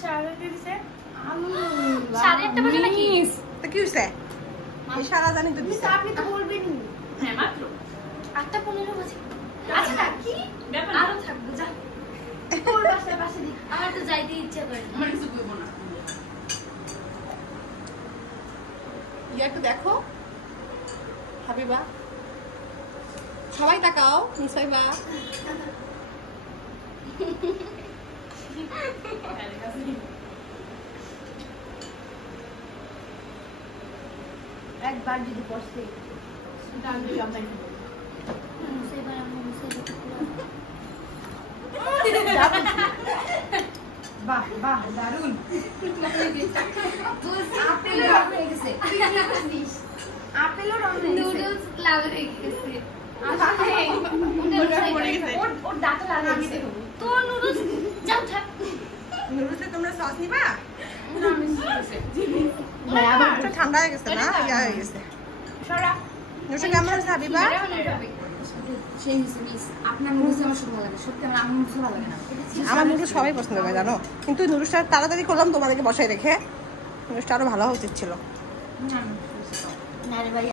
সাড়ে 8টা বাজে নাকি? তো কি হইছে? সারা জানি তো দিছে। আপনি তো বলবেনই। হ্যাঁ মাত্র 8:15 বাজে। আচ্ছা না কি ব্যাপার আরো থাকবো যা। তোর পাশে দিক। আমার তো যাইতে ইচ্ছা করে না। আমার কিছু কইব না। ইয়া একটু দেখো হাবিবা, সবাই তাকাও মুসাইবা। একবার যদি বসে বাহ বাহ দারুন। আপেলের রং হয়ে গেছে। আপেলের রং নুডলস লাল হয়ে গেছে। ওর দাঁতে লাল হয়ে গেছে। তো নুডলস যাও থাক। নুডলসে তোমরা সস নিবা? না আমি নিছি। ভাই আবার একটু ঠান্ডা হয়ে গেছে না? ইয়া হয়ে গেছে। সরা। নুডলস কেমন হয়েছে হাবিবা? সেই মিস আপনার নুডলস আমার খুব ভালো লাগে। সত্যি আমার নুডলস ভালো লাগে না। আমার নুডলস সবাই পছন্দ করে জানো, কিন্তু নুডলসটা তাড়াতাড়ি করলাম তোমাদেরকে বসাই রেখে। নুডলসটা আরো ভালো হওয়া উচিত ছিল। না রে ভাই